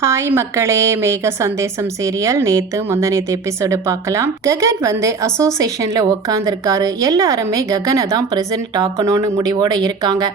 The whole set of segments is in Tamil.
ஹாய் மக்களே, மேக சந்தேசம் சீரியல் நேற்று முந்தநேற்று எபிசோடு பார்க்கலாம். ககன் அசோசியேஷனில் உட்காந்துருக்காரு. எல்லாருமே ககனை தான் பிரசிடென்ட் ஆக்கணும்னு முடிவோடு இருக்காங்க.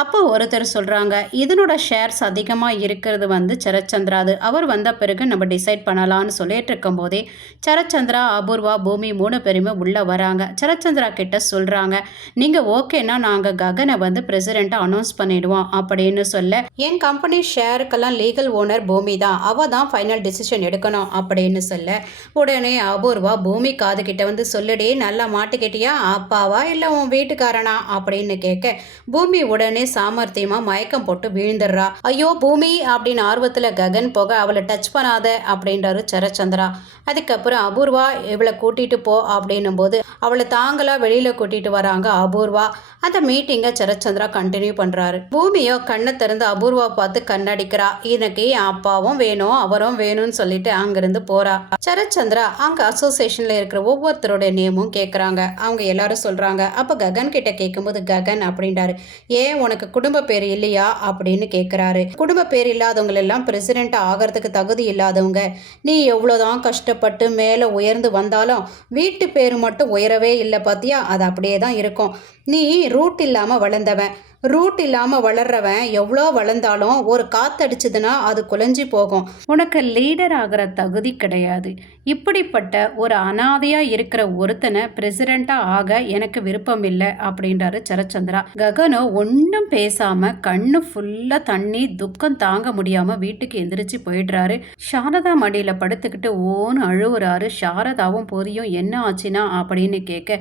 அப்போ ஒருத்தர் சொல்கிறாங்க, இதனோட ஷேர்ஸ் அதிகமாக இருக்கிறது சரச்சந்திராது. அவர் வந்த பிறகு நம்ம டிசைட் பண்ணலான்னு சொல்லிட்டு இருக்கும்போதே சரச்சந்திரா, அபூர்வா, பூமி 3 பேருமே உள்ளே வராங்க. சரச்சந்திரா கிட்ட சொல்கிறாங்க, நீங்கள் ஓகேன்னா நாங்கள் ககனை பிரசிடெண்ட்டாக அனௌன்ஸ் பண்ணிடுவோம் அப்படின்னு சொல்ல, என் கம்பெனி ஷேருக்கெல்லாம் லீகல் ஓனர் பூமி தான், அவ தான் ஃபைனல் டிசிஷன் எடுக்கணும் அப்படின்னு சொல்ல, உடனே அபூர்வா பூமி காது கிட்ட சொல்லுடி, நல்லா மாட்டிக்கிட்டியா, அப்பாவா இல்லை உன் வீட்டுக்காரனா அப்படின்னு கேட்க, பூமி உடனே சாமர்த்தியமா மயக்கம் போட்டு வீழ்ந்துடுறா. ஐயோ பூமி அப்படின்னு ஆர்வத்தில் ககன் போக, அவளை டச் பண்ணாத அப்படின்றாரு சரச்சந்திரா. அதுக்கப்புறம் அபூர்வா இவளை கூட்டிட்டு போ அப்படின்னும் போது அவளை தாங்களா வெளியில கூட்டிட்டு வராங்க அபூர்வா. அந்த மீட்டிங்கை சரச்சந்திரா கண்டினியூ பண்றாரு. பூமியோ கண்ணை திறந்து அபூர்வா பார்த்து கண்ணடிக்கிறா. எனக்கு என் அப்பாவும் வேணும் அவரும் வேணும்னு சொல்லிட்டு அங்கிருந்து போறா. சரச்சந்திரா அங்க அசோசியேஷன்ல இருக்கிற ஒவ்வொருத்தரோட நேமும் கேட்குறாங்க. அவங்க எல்லாரும் சொல்றாங்க. அப்ப ககன் கிட்ட கேட்கும்போது ககன் அப்படின்றாரு, ஏன் உனக்கு குடும்ப பேர் இல்லையா அப்படின்னு கேட்குறாரு. குடும்ப பேர் இல்லாதவங்க எல்லாம் பிரசிடென்ட் ஆகிறதுக்கு தகுதி இல்லாதவங்க. நீ எவ்வளோதான் கஷ்டப்பட்டு மேலே உயர்ந்து வந்தாலும் வீட்டு பேர் மட்டும் உயரவே இல்லை பார்த்தியா, அது அப்படியே தான் இருக்கும். நீ ரூட் இல்லாமல் வளர்ந்தவன். ரூட் இல்லாமல் வளர்றவன் எவ்வளோ வளர்ந்தாலும் ஒரு காத்தடிச்சதுன்னா அது குலைஞ்சி போகும். உனக்கு லீடர் ஆகிற தகுதி கிடையாது. இப்படிப்பட்ட ஒரு அனாதையாக இருக்கிற ஒருத்தனை பிரசிடெண்ட்டாக ஆக எனக்கு விருப்பம் இல்லை அப்படின்றாரு சரச்சந்திரா. ககனோ ஒன்றும் பேசாமல் கண்ணு ஃபுல்லாக தண்ணி, துக்கம் தாங்க முடியாமல் வீட்டுக்கு எந்திரிச்சு போயிடுறாரு. சாரதா மடியில் படுத்துக்கிட்டு ஓன்னு அழுவுறாரு. சாரதாவும் பொரியும் என்ன ஆச்சுன்னா அப்படின்னு கேட்க,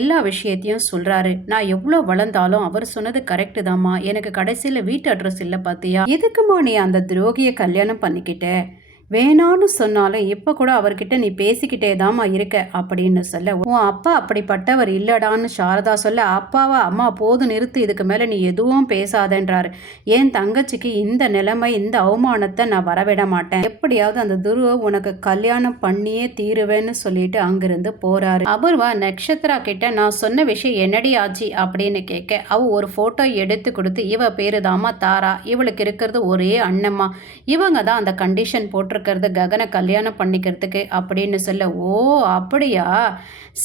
எல்லா விஷயத்தையும் சொல்கிறாரு. நான் எவ்வளோ வளர்ந்தாலும் அவர் சொன்னது கரெக்டு தாம்மா, எனக்கு கடைசியில் வீட்டு அட்ரஸ் இல்லை பார்த்தியா, எதுக்குமா நீ அந்த துரோகியை கல்யாணம் பண்ணிக்கிட்ட, வேணான்னு சொன்னாலும் இப்போ கூட அவர்கிட்ட நீ பேசிக்கிட்டே தாம்மா இருக்க அப்படின்னு சொல்ல, உன் அப்பா அப்படிப்பட்டவர் இல்லடான்னு சாரதா சொல்ல, அப்பாவா, அம்மா போது நிறுத்து, இதுக்கு மேலே நீ எதுவும் பேசாதன்றாரு. என் தங்கச்சிக்கு இந்த நிலைமை, இந்த அவமானத்தை நான் வரவிட மாட்டேன், எப்படியாவது அந்த துருவை உனக்கு கல்யாணம் பண்ணியே தீருவேன்னு சொல்லிட்டு அங்கிருந்து போறாரு. அபூர்வா நட்சத்திரா கிட்ட நான் சொன்ன விஷயம் என்னடி ஆச்சு அப்படின்னு கேட்க, அவ ஒரு போட்டோ எடுத்து கொடுத்து, இவ பேரு தாமா தாரா, இவளுக்கு இருக்கிறது ஒரே அண்ணம்மா, இவங்க தான் அந்த கண்டிஷன் போட்டு ககனை கல்யாணம் பண்ணிக்கிறதுக்கு அப்படின்னு சொல்ல, ஓ அப்படியா,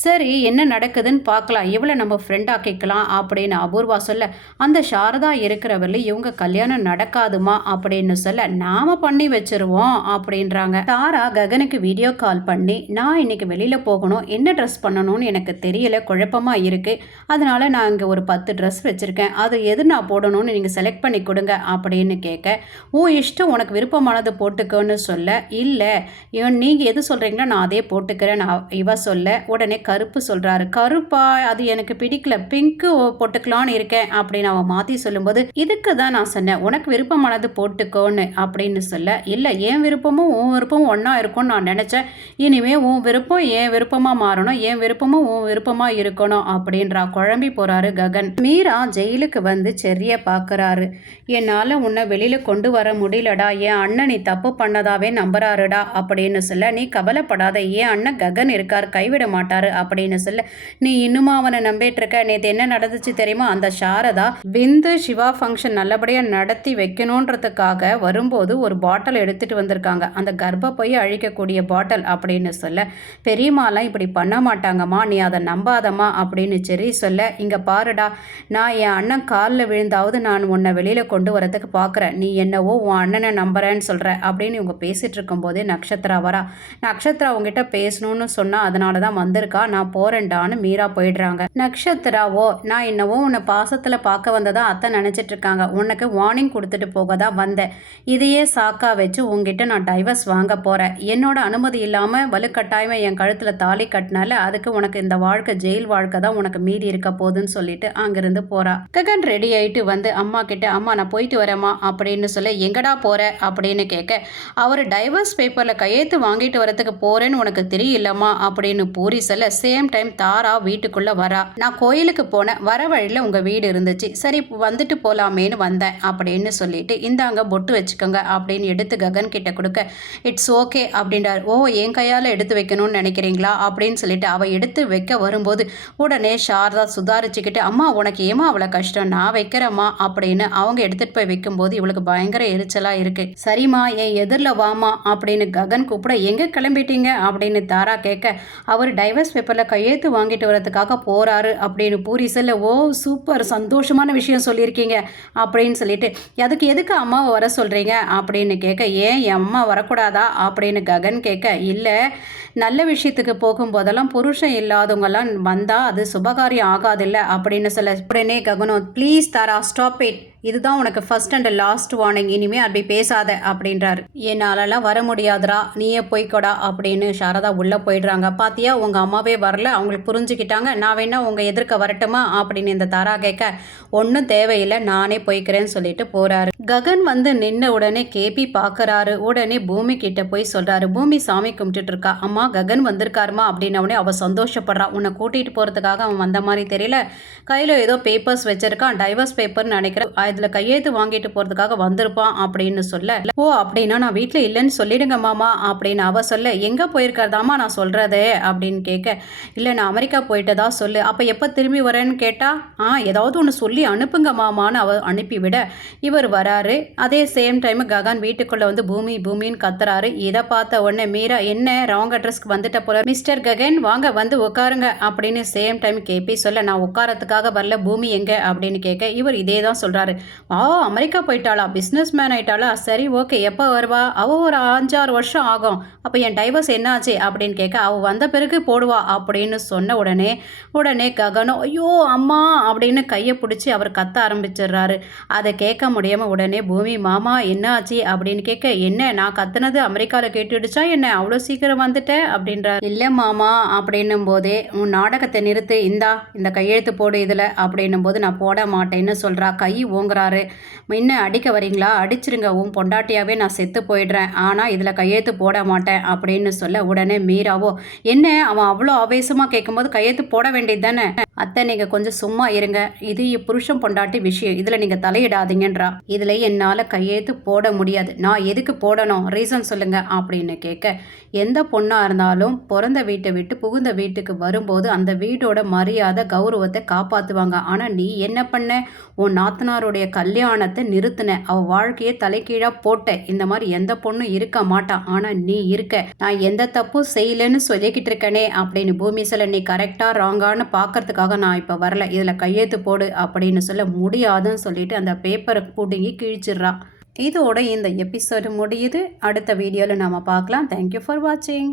சரி என்ன நடக்குதுன்னு பார்க்கலாம், இவளை நம்ம ஃப்ரெண்ட் ஆக்கிக்கலாம் அப்படின்னு அபூர்வா சொல்ல, அந்த சாரதா இருக்கிறவரில் இவங்க கல்யாணம் நடக்காதுமா அப்படின்னு சொல்ல, நாம பண்ணி வச்சிருவோம் அப்படின்றாங்க. தாரா ககனுக்கு வீடியோ கால் பண்ணி, நான் இன்னைக்கு வெளியில போகணும், என்ன ட்ரெஸ் பண்ணணும்னு எனக்கு தெரியல, குழப்பமா இருக்கு, அதனால நான் இங்கே ஒரு 10 ட்ரெஸ் வச்சிருக்கேன், அது எது நான் போடணும்னு நீங்கள் செலக்ட் பண்ணி கொடுங்க அப்படின்னு கேட்க, உன் இஷ்டம், உனக்கு விருப்பமானது போட்டுக்கோன்னு சொல்ல, இல்லை நீங்கள் எது சொல்கிறீங்களோ நான் அதே போட்டுக்கிறேன் இவ சொல்ல, உடனே கருப்பு சொல்கிறாரு. கருப்பா, அது எனக்கு பிடிக்கல, பிங்க்கு போட்டுக்கலான்னு இருக்கேன் அப்படின்னு அவன் மாற்றி சொல்லும்போது, இதுக்கு தான் நான் சொன்னேன் உனக்கு விருப்பமானது போட்டுக்கோன்னு அப்படின்னு சொல்ல, இல்லை என் விருப்பமும் உன் விருப்பமும் ஒன்றா இருக்கும்னு நான் நினச்சேன், இனிமே உன் விருப்பம் என் விருப்பமாக மாறணும், என் விருப்பமும் உன் விருப்பமாக இருக்கணும் அப்படின்றா. குழம்பி போகிறாரு ககன். மீரா ஜெயிலுக்கு செர்ரியை பார்க்குறாரு. என்னால் உன்னை வெளியில் கொண்டு வர முடியலடா, என் அண்ணன் நீ தப்பு பண்ணதாவே நம்புறாருடா அப்படின்னு சொல்ல, நீ கவலைப்படாத, ஏன் அண்ணன் ககன் இருக்கார், கைவிட மாட்டாரு அப்படின்னு சொல்ல, நீ இன்னுமா அவனை நம்பிட்டு இருக்க, நேற்று என்ன நடந்துச்சு தெரியுமா, அந்த சாரதா விந்து சிவா ஃபங்க்ஷன் நல்லபடியாக நடத்தி வைக்கணுன்றதுக்காக வரும்போது ஒரு பாட்டில் எடுத்துட்டு வந்திருக்காங்க, அந்த கர்ப்பப்பையை அழிக்கக்கூடிய பாட்டில் அப்படின்னு சொல்ல, பெரியம்மாலாம் இப்படி பண்ண மாட்டாங்கம்மா, நீ அதை நம்பாதம்மா அப்படின்னு சரி சொல்ல, இங்கே பாருடா, நான் என் அண்ணன் காலில் விழுந்தாவது நான் உன்னை வெளியில் கொண்டு வரதுக்கு பார்க்குறேன், நீ என்னவோ உன் அண்ணனை நம்புறேன்னு சொல்கிற அப்படின்னு இவங்க பேசிகிட்டு இருக்கும்போதே நட்சத்திரா வரா. நட்சத்திரா உங்ககிட்ட பேசணும்னு சொன்னால் அதனால தான் வந்திருக்கா, நான் போகிறேன்டான்னு மீரா போயிடுறாங்க. நட்சத்திராவோ, நான் என்னவோ உன்னை பாசத்தில் பார்க்க வந்ததா அத்தை நினச்சிட்டு இருக்காங்க, உனக்கு வார்னிங் கொடுத்துட்டு போக தான் வந்தேன், இதையே சாக்கா வச்சு உங்ககிட்ட நான் டைவர்ஸ் வாங்க போகிறேன், என்னோட அனுமதி இல்லாமல் வலுக்கட்டாயமாக என் கழுத்தில் தாலி கட்டினால அதுக்கு உனக்கு இந்த வாழ்க்கை ஜெயில் வாழ்க்கை தான் உனக்கு மீறி இருக்க போகுதுன்னு சொல்லிட்டு அங்கிருந்து போகிறா. ககன் ரெடி ஆகிட்டு அம்மா கிட்ட, அம்மா நான் போயிட்டு வரேம்மா அப்படின்னு சொல்ல, எங்கடா போகிற அப்படின்னு கேட்க, அவர் டைவர்ஸ் பேப்பரில் கையெழுத்து வாங்கிட்டு வரதுக்கு போகிறேன்னு உனக்கு தெரியலம்மா அப்படின்னு பூரி சொல்ல சேம் டைம் தாரா வீட்டுக்குள்ளே வரா. நான் கோயிலுக்கு போனேன், வர வழியில் உங்கள் வீடு இருந்துச்சு, சரி வந்துட்டு போகலாமேன்னு வந்தேன் அப்படின்னு சொல்லிட்டு இந்தாங்க பொட்டு வச்சுக்கோங்க அப்படின்னு எடுத்து ககன் கிட்ட கொடுக்க இட்ஸ் ஓகே அப்படின்றார். ஓ என் கையால் எடுத்து வைக்கணும்னு நினைக்கிறீங்களா அப்படின்னு சொல்லிட்டு அவள் எடுத்து வைக்க வரும்போது உடனே சாரதா சுதாரிச்சுக்கிட்டு அம்மா உனக்கு ஏமா அவ்வளோ கஷ்டம், நான் வைக்கிறேம்மா அப்படின்னு அவங்க எடுத்துகிட்டு போய் வைக்கும்போது இவளுக்கு பயங்கர எரிச்சலாக இருக்குது. சரிம்மா என் எதிரில் வாமா அப்படின்னு ககன் கூப்பிட எங்கே கிளம்பிட்டீங்க அப்படின்னு தாரா கேட்க அவர் டைவர்ஸ் பேப்பரில் கையெழுத்து வாங்கிட்டு வரதுக்காக போகிறாரு அப்படின்னு பூரி சொல்ல ஓ சூப்பர் சந்தோஷமான விஷயம் சொல்லியிருக்கீங்க அப்படின்னு சொல்லிட்டு அதுக்கு எதுக்கு அம்மாவை வர சொல்கிறீங்க அப்படின்னு கேட்க ஏன் என் அம்மா வரக்கூடாதா அப்படின்னு ககன் கேட்க இல்லை நல்ல விஷயத்துக்கு போகும்போதெல்லாம் புருஷன் இல்லாதவங்கெல்லாம் வந்தால் அது சுபகாரியம் ஆகாதில்ல அப்படின்னு சொல்ல உடனே ககனோ ப்ளீஸ் தாரா ஸ்டாப் இட், இதுதான் உனக்கு ஃபர்ஸ்ட் அண்ட் லாஸ்ட் வார்னிங், இனிமேல் அப்படி பேசாத அப்படின்றாரு. என்னாலலாம் வர முடியாதுரா நீயே போய்க்கொடா அப்படின்னு சாரதா உள்ளே போயிடுறாங்க. பாத்தியா உங்கள் அம்மாவே வரல, அவங்களுக்கு புரிஞ்சுக்கிட்டாங்க, நான் வேணா உங்கள் எதிர்க்க வரட்டுமா அப்படின்னு இந்த தாரா கேட்க ஒன்றும் தேவையில்லை நானே போய்க்கிறேன்னு சொல்லிட்டு போகிறாரு. ககன் வந்து நின்ன உடனே கேபி பார்க்குறாரு. உடனே பூமி கிட்ட போய் சொல்கிறாரு. பூமி சாமி கும்பிட்டுட்டு இருக்கா. அம்மா ககன் வந்திருக்காருமா அப்படின்னவுடனே அவள் சந்தோஷப்படுறா. உன்னை கூட்டிகிட்டு போகிறதுக்காக அவன் வந்த மாதிரி தெரியல, கையில் ஏதோ பேப்பர்ஸ் வச்சிருக்கான், டைவர்ஸ் பேப்பர்னு நினைக்கிறேன், இதில் கையெழுத்து வாங்கிட்டு போகிறதுக்காக வந்திருப்பான் அப்படின்னு சொல்ல ஓ அப்படின்னா நான் வீட்டில் இல்லைன்னு சொல்லிடுங்க மாமா அப்படின்னு அவ சொல்ல எங்கே போயிருக்காதாமா நான் சொல்கிறது அப்படின்னு கேட்க இல்லை நான் அமெரிக்கா போயிட்டதா சொல்லு, அப்போ எப்போ திரும்பி வரேன்னு கேட்டா ஏதாவது ஒன்று சொல்லி அனுப்புங்க மாமான்னு அவ அனுப்பிவிட இவர் வராரு. அதே சேம் டைம் ககன் வீட்டுக்குள்ளே வந்து பூமி பூமின்னு கத்துறாரு. இதை பார்த்த உடனே மீரா என்ன ராங் அட்ரஸ்க்கு வந்துட்ட போல, மிஸ்டர் ககன் வாங்க வந்து உட்காருங்க அப்படின்னு சேம் டைம் கேபி சொல்ல நான் உட்காரத்துக்காக வரல, பூமி எங்க அப்படின்னு கேட்க இவர் இதே தான் சொல்கிறாரு. அமெரிக்கா போயிட்டாளா, பிஸ்னஸ் மேன் ஆயிட்டாளா, சரி ஓகே எப்போ வருவா, அவள் ஒரு 5-6 வருஷம் ஆகும், அப்போ என் டைவர்ஸ் என்னாச்சு அப்படின்னு கேட்க அவள் வந்த பிறகு போடுவா அப்படின்னு சொன்ன உடனே ககனோ ஐயோ அம்மா அப்படின்னு கையை பிடிச்சி அவர் கத்த ஆரம்பிச்சிடுறாரு. அதை கேட்க முடியாமல் உடனே பூமி மாமா என்ன ஆச்சு அப்படின்னு கேட்க என்ன நான் கத்துனது அமெரிக்காவில் கேட்டுடுச்சா என்ன அவ்வளோ சீக்கிரம் வந்துட்டேன் அப்படின்றார். இல்லை மாமா அப்படின்னும் போதே உன் நாடகத்தை நிறுத்து, இந்த கையெழுத்து போடு இதில் அப்படின்னும் போது நான் போட மாட்டேன்னு சொல்கிறா. கை ஓங்குறாரு. இன்ன அடிக்க வரீங்களா, அடிச்சிருங்க, உன் பொண்டாட்டியாவே நான் செத்து போயிடுறேன், ஆனால் இதில் கையெழுத்து போட மாட்டேன் அப்படின்னு சொல்ல உடனே மீராவோ என்ன அவன் அவ்வளோ ஆவேசமாக கேட்கும்போது கையெழுத்து போட வேண்டியது தானே, அத்தை நீங்கள் கொஞ்சம் சும்மா இருங்க, இது புருஷன் பொண்டாட்டி விஷயம், இதில் நீங்கள் தலையிடாதீங்கன்றா. இதில் என்னால் கையெழுத்து போட முடியாது, நான் எதுக்கு போடணும் ரீசன் சொல்லுங்க அப்படின்னு கேட்க எந்த பொண்ணாக இருந்தாலும் பிறந்த வீட்டை விட்டு புகுந்த வீட்டுக்கு வரும்போது அந்த வீட்டோட மரியாதை கௌரவத்தை காப்பாற்றுவாங்க. ஆனால் நீ என்ன பண்ண, உன் நாத்தனாருடைய கல்யாணத்தை நிறுத்தின, அவள் வாழ்க்கையை தலைகீழாக போட்ட, இந்த மாதிரி எந்த பொண்ணும் இருக்க மாட்டான், ஆனால் நீ இருக்க, நான் எந்த தப்பும் செய்யலன்னு சொல்லிக்கிட்டு இருக்கனே அப்படின்னு பூமி சொல்ல நீ கரெக்டாக ராங்கான்னு பார்க்கறதுக்காக நான் இப்போ வரல, இதில் கையெழுத்து போடு அப்படின்னு சொல்ல முடியாதுன்னு சொல்லிட்டு அந்த பேப்பரை பிடுங்கி கிழிச்சிடுறா. இதோட இந்த எபிசோடு முடியுது. அடுத்த வீடியோவில் நாம் பார்க்கலாம். தேங்க்யூ ஃபார் வாட்சிங்.